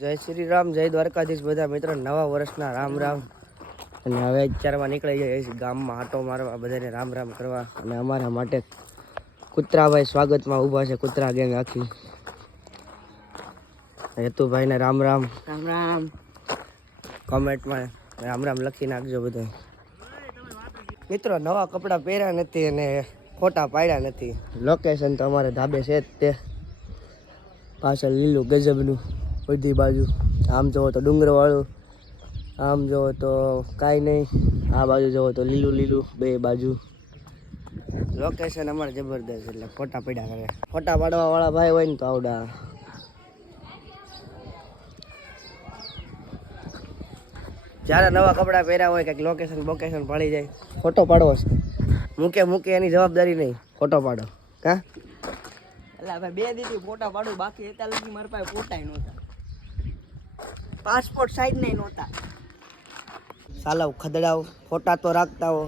જય શ્રી રામ જય દ્વારકાધીશ બધા મિત્રો. નવા વર્ષના રામ રામ. અને હવે અત્યારમાં નીકળી જાય ગામમાં આટો મારવા બધાને રામ રામ કરવા. અને અમારા માટે કૂતરાભાઈ સ્વાગતમાં ઊભા છે. કૂતરા ગેંગ આખી. હેતુભાઈને રામ રામ. રામ રામ. કોમેન્ટમાં રામ રામ લખી નાખજો બધા. મિત્રો નવા કપડાં પહેર્યા નથી અને ખોટા પાડ્યા નથી. લોકેશન તો અમારે ધાબે છે જ તે. પાછળ લીલું ગજબનું. બધી બાજુ. આમ જુઓ તો ડુંગરવાળું, આમ જોવો તો કાંઈ નહીં. આ બાજુ જુઓ તો લીલું લીલું, બે બાજુ. લોકેશન અમારે જબરદસ્ત એટલે ફોટા પડ્યા કરે. ફોટા પાડવાવાળા ભાઈ હોય ને તો આવડા. જ્યારે નવા કપડાં પહેર્યા હોય કંઈક લોકેશન બોકેશન પડી જાય. ફોટો પાડવો છે મૂકે મૂકે એની જવાબદારી નહીં. ફોટો પાડો. કા એટલે ભાઈ, બે દીધી ફોટા પાડું, બાકી અત્યારે મારા પાસે ફોટા નહોતા. પાસપોર્ટ સાઈઝ નહીં નહોતા. સાલાવ ખદડાવ ફોટા તો રાખતા હો.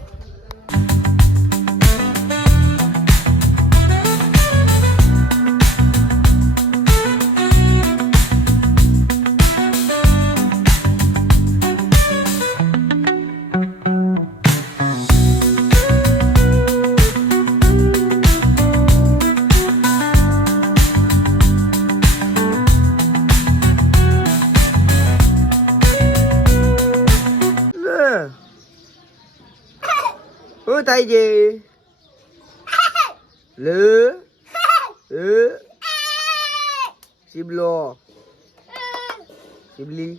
શું થાય છે લ અ શિબલો શિબલી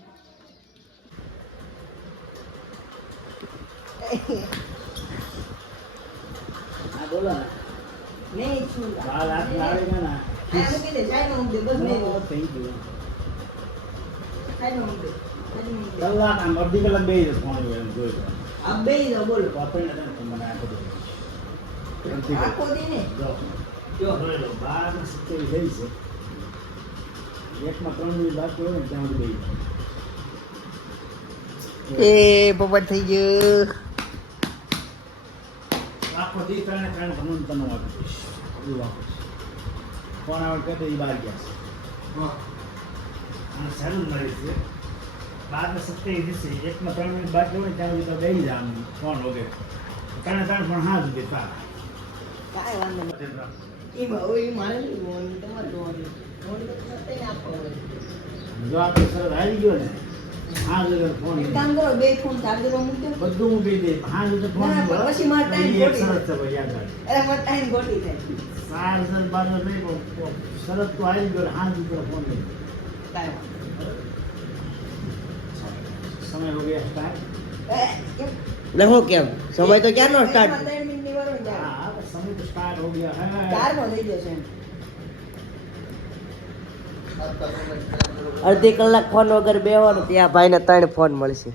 હા બોલો ને નહીં છું આ મૂકી દે સાઈડ મૂકી દે બસ નહીં સાઈડ મૂકી દે સાઈડ મૂકી દે કલાક આમ અડધી કલાક બે જ ફોન હોય એમ જોઈ લો. આ બે દો બોલો વાપરીને તને તો મને આખો દી. ને જો, જો લો, બાર ને થઈ છે. એકમાં ત્રણ બાકી હોય ને ત્યાં સુધી એ પોપટ થઈ ગયો. આખો દી ત્રણે ત્રણ ભણું તને આપી દઈશ. બધું વાપરીશ. ફોન આવે કે એ બહાર ગયા છે. અને સારું મળે છે. ને સત્યાવીસ છે એકમાં ત્રણ મિનિટ હોય ને ત્યાં સુધી તો બે જ આમ ફોન વગેરે ત્રણે ત્રણ પણ હા સુધી કાંઈ વાંધો નથી મારે જોવાનું, જોવાનું. જોવાનું. જો આપણે સરસ આવી ગયો ને હા વગર ફોન કામ કરો બે ફોન ચાર્જરમાં મૂકી દો બધું મૂકી દે હા ફોન પછી મારે time એ સરસ છે ભાઈ યાદ રાખ. એટલે ટાઈમ ખોટી થાય સાર સર બાર નહીં પણ સરસ તો આવી ગયો હા દીકરો ફોન લઈ કાંઈ ક્યારનો એમાં સ્ટાર્ટ ત્રણ મિનિટની વાર હોય ને હા ચાર. હા, સમય તો સ્ટાર્ટ હો ગયા હા ચારમાં થઈ જશે એમ. અડધી કલાક ફોન વગર બેવાનું ત્યાં ભાઈને ત્રણ ફોન મળશે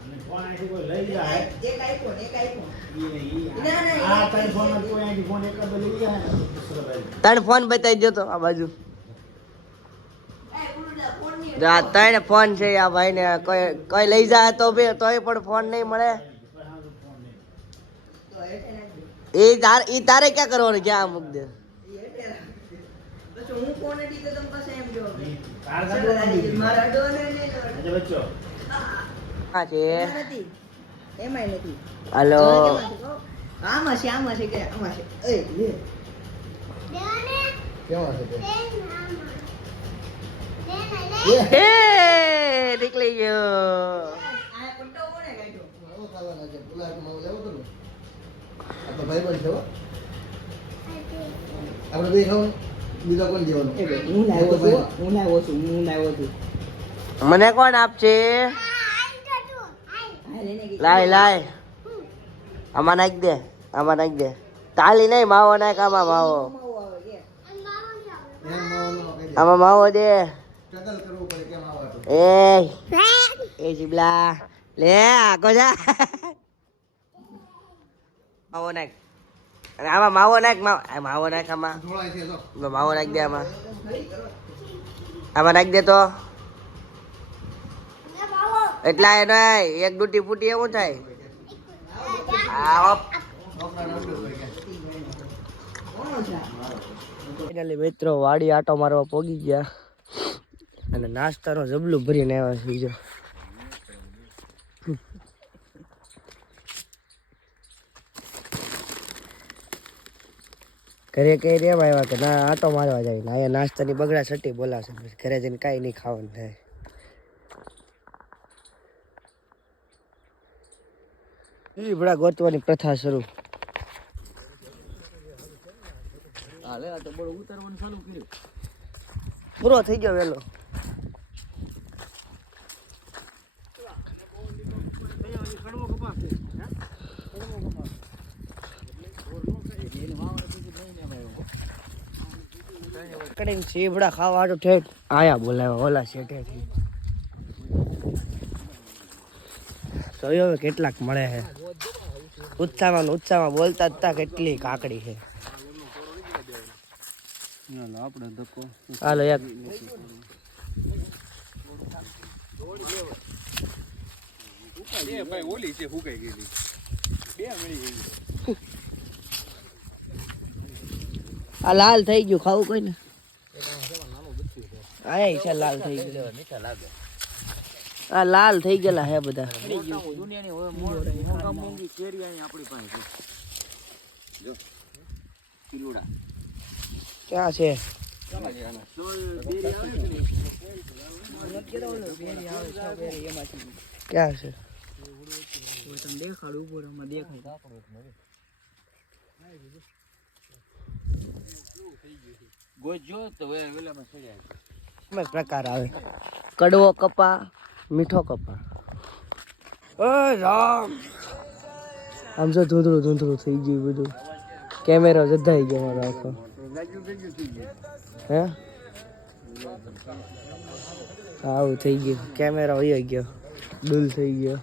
અને ફોન અહીંથી કોઈ લઈ જાય એક iPhone, એક iPhone. ઈ ને ઈ. ના, ના, આ એ તારી ફોન લઈ ને તો આવી. ત્રણ ફોન બતાવી દો તો આ બાજુ એ, ઉલટા phone ની જો આ ત્રણ ફોન છે આ ભાઈને કોઈ કોઈ લઈ જાય તો બી તોય પણ ફોન નહીં મળે. એ હા તો ફોન નહીં. તો હેઠે નાખી દે. એ તાર તારે ક્યાં કરવાનું ક્યાં મૂક દે તાર. હલો? આમાં છે આમાં છે કે આમાં છે. એ લે. એ નીકળી ગયો. આ પટ્ટો કોણે કાઢ્યો આપણે બે ખાવ બીજા કોણ દેવાનું હું લાવ્યો છું હું લાવ્યો છું હું લાવ્યો છું મને કોણ આપશે લાય લાય. આમાં નાખ દે આમાં નાખ દે. તાલી નહીં માવો નાખ આમાં માવો. આમાં માવો દે. સ્ટ્રગલ કરવું પડે કેમ આવવાનું એ એ જીબલા. લે આગો જા. માવો નાખ. અને આમાં માવો નાખ માવો. માવો નાખ આમાં. થોડા છે તો લો, માવો નાખ દે આમાં. આમાં નાખ દે તો. એટલા એ નહીં એક ડૂટી ફૂટી એવું થાય. આ મિત્રો વાડી આટો મારવા પોગી ગયા. અને નાસ્તાનો જબલું ભરીને આવ્યા છે બીજો ઘરે કઈ રેવા આવ્યા કે ના આટો મારવા જાય. ને અહીંયા નાસ્તાની બગડા છટી બોલાવશે ઘરે જઈને કાંઈ નહીં ખાવાનું થાય. ભડા ગોતવાની પ્રથા શરૂ. હાલે આ તો બળ ઉતારવાનું ચાલુ કર્યું. પૂરો થઈ ગયો વેલો. કડીને સીભડા ખાવા તો ઠેઠ આયા બોલાવ્યા ઓલા શેઠેથી જોયો હવે કેટલાક મળે છે. ઉત્સાહમાં ઉત્સાહમાં બોલતા હતા કેટલી કાકડી છે. હાલો આ લાલ થઈ ગયું, ખાવું કોઈ ને આ છે લાલ થઈ ગયો આ લાલ થઈ ગયેલા હે બધા. દુનિયાની હવે મોંઘા મોંઘી કેરી આપણી પાસે. ક્યાં છે? ક્યાં છે? દેખાડું ઉપર રહો દેખાય. ગોજો તો હવે વેલામાં સડ્યા બે પ્રકાર આવે. કડવો કપા મીઠો કપા. ઓય રામ. આમ જો ધૂંધળું ધૂંધળું થઈ ગયું બધું. કેમેરો જધાઈ ગયો મારો આખો. હે? આવું થઈ ગયું. કેમેરો વયો ગયો. ડૂલ થઈ ગયો.